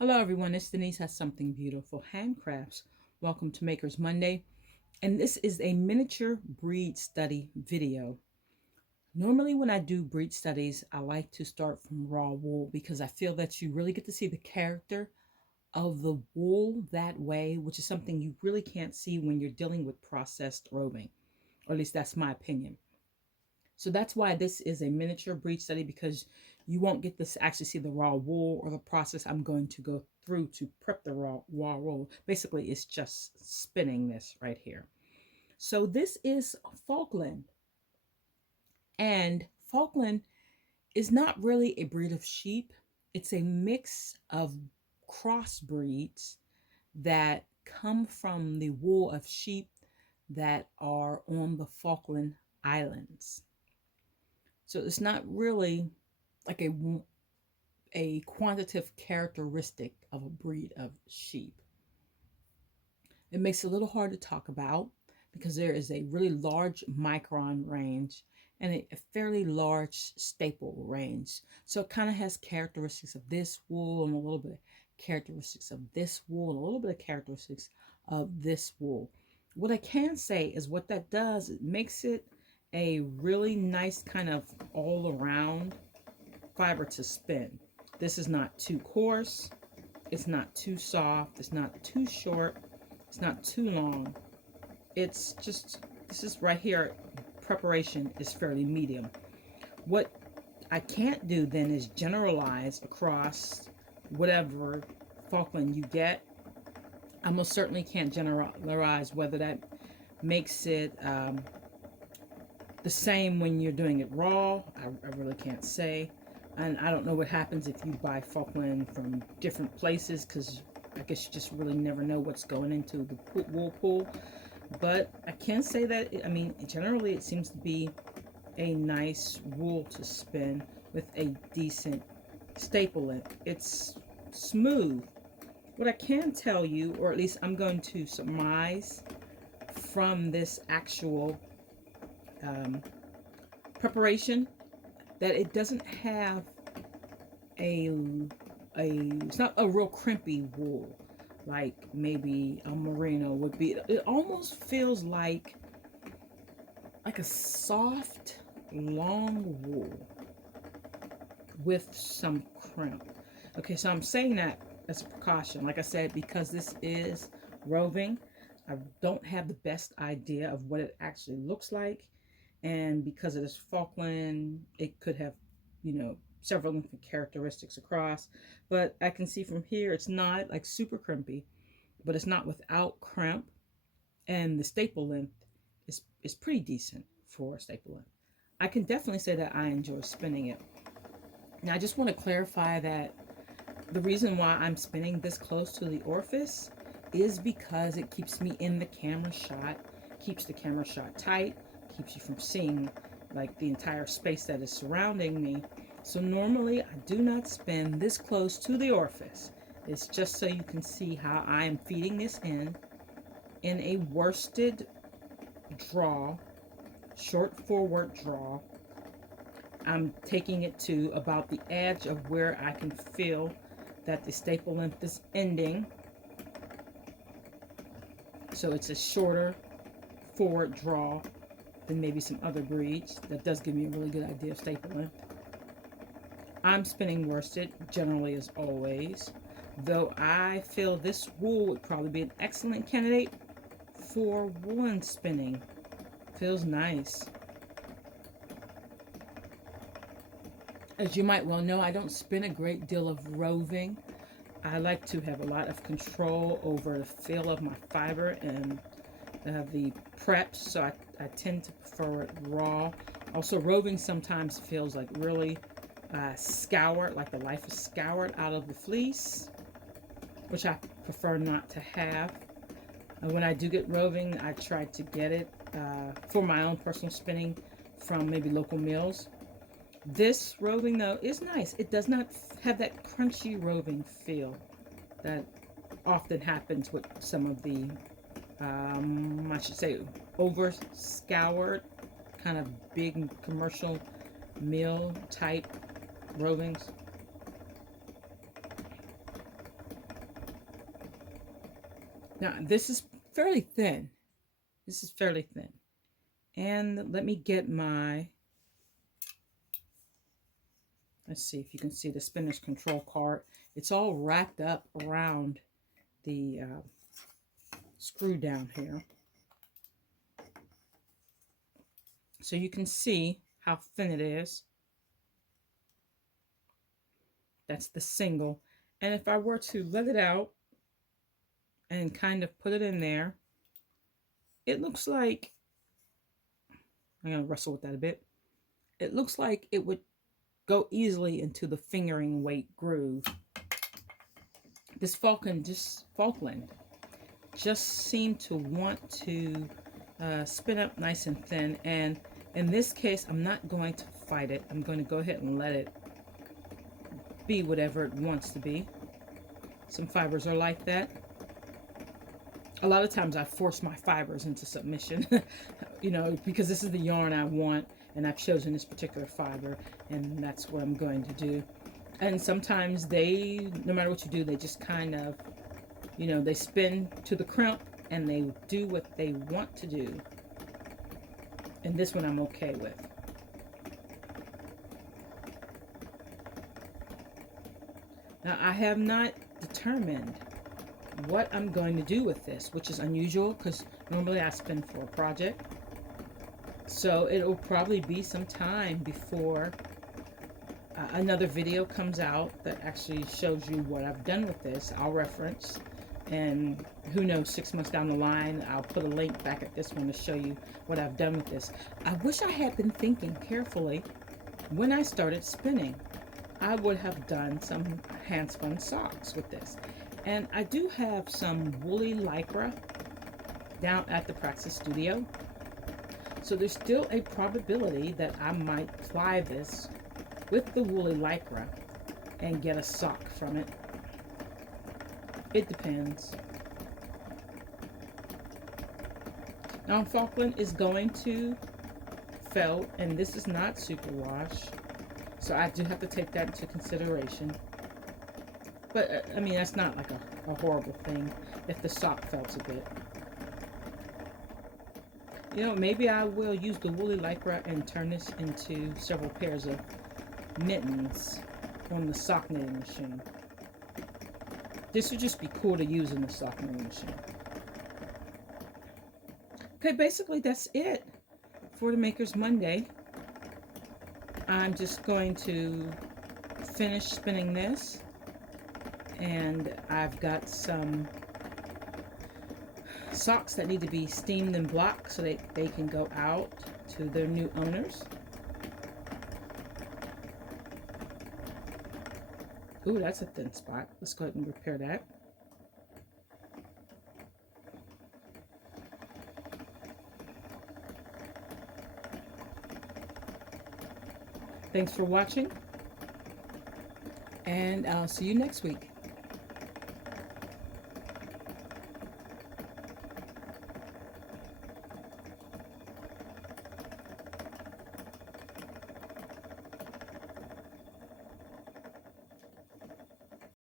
Hello everyone, it's Denise has Something Beautiful Handcrafts. Welcome to Makers Monday, and this is a miniature breed study video. Normally when I do breed studies, I like to start from raw wool because I feel that you really get to see the character of the wool that way, which is something you really can't see when you're dealing with processed roving, or at least that's my opinion. So that's why this is a miniature breed study, because you won't get to actually see the raw wool or the process I'm going to go through to prep the raw wool. Basically, it's just spinning this right here. So this is Faulkland, and Faulkland is not really a breed of sheep. It's a mix of crossbreeds that come from the wool of sheep that are on the Falkland Islands. So it's not really like a quantitative characteristic of a breed of sheep. It makes it a little hard to talk about because there is a really large micron range and a fairly large staple range. So it kind of has characteristics of this wool and a little bit of characteristics of this wool and a little bit of characteristics of this wool. What I can say is what that does, it makes it a really nice kind of all around fiber to spin. This is not too coarse, it's not too soft, it's not too short, it's not too long. It's just, this is right here, preparation is fairly medium. What I can't do then is generalize across whatever Falkland you get. I most certainly can't generalize whether that makes it the same when you're doing it raw. I really can't say. And I don't know what happens if you buy Faulkland from different places, because I guess you just really never know what's going into the wool pool. But I can say that, I mean, generally it seems to be a nice wool to spin with a decent staple length. It's smooth. What I can tell you, or at least I'm going to surmise from this actual preparation, that it doesn't have a it's not a real crimpy wool like maybe a merino would be. It almost feels like a soft long wool with some crimp. Okay, so I'm saying that as a precaution, like I said, because this is roving. I don't have the best idea of what it actually looks like, and because it is Falkland, it could have, several different characteristics across. But I can see from here, it's not like super crimpy, but it's not without crimp, and the staple length is pretty decent for a staple length. I can definitely say that I enjoy spinning it. Now, I just want to clarify that the reason why I'm spinning this close to the orifice is because it keeps me in the camera shot, keeps the camera shot tight, keeps you from seeing like the entire space that is surrounding me. So normally I do not spin this close to the orifice. It's just so you can see how I am feeding this in a worsted draw, short forward draw. I'm taking it to about the edge of where I can feel that the staple length is ending. So it's a shorter forward draw than maybe some other breeds. That does give me a really good idea of staple length. I'm spinning worsted generally as always, though I feel this wool would probably be an excellent candidate for woolen spinning. Feels nice. As you might well know, I don't spin a great deal of roving. I like to have a lot of control over the feel of my fiber and the preps, so I tend to prefer it raw. Also, roving sometimes feels like really scoured, like the life is scoured out of the fleece, which I prefer not to have. And when I do get roving, I try to get it for my own personal spinning from maybe local mills. This roving, though, is nice. It does not have that crunchy roving feel that often happens with some of the, I should say, over scoured, kind of big commercial mill type rovings. Now, this is fairly thin. This is fairly thin. And let me get my, let's see if you can see the spinner's control card. It's all wrapped up around the screw down here. So you can see how thin it is. That's the single. And if I were to let it out and kind of put it in there, it looks like, I'm going to wrestle with that a bit. It looks like it would go easily into the fingering weight groove. This Faulkland just seemed to want to spin up nice and thin. And in this case, I'm not going to fight it. I'm going to go ahead and let it be whatever it wants to be. Some fibers are like that. A lot of times I force my fibers into submission, you know, because this is the yarn I want, and I've chosen this particular fiber, and that's what I'm going to do. And sometimes they, no matter what you do, they just kind of, you know, they spin to the crimp and they do what they want to do. And this one I'm okay with. Now, I have not determined what I'm going to do with this, which is unusual because normally I spin for a project. So it'll probably be some time before another video comes out that actually shows you what I've done with this. I'll reference, and who knows, 6 months down the line, I'll put a link back at this one to show you what I've done with this. I wish I had been thinking carefully when I started spinning. I would have done some hand-spun socks with this. And I do have some woolly lycra down at the practice studio. So there's still a probability that I might ply this with the woolly lycra and get a sock from it. It depends. Now, Faulkland is going to felt, and this is not superwash. So I do have to take that into consideration. But, I mean, that's not like a horrible thing if the sock felts a bit. You know, maybe I will use the woolly lycra and turn this into several pairs of mittens on the sock knitting machine. This would just be cool to use in the sock knitting machine. Okay, basically that's it for the Maker's Monday. I'm just going to finish spinning this, and I've got some socks that need to be steamed and blocked so that they can go out to their new owners. Ooh, that's a thin spot. Let's go ahead and repair that. Thanks for watching, and I'll see you next week.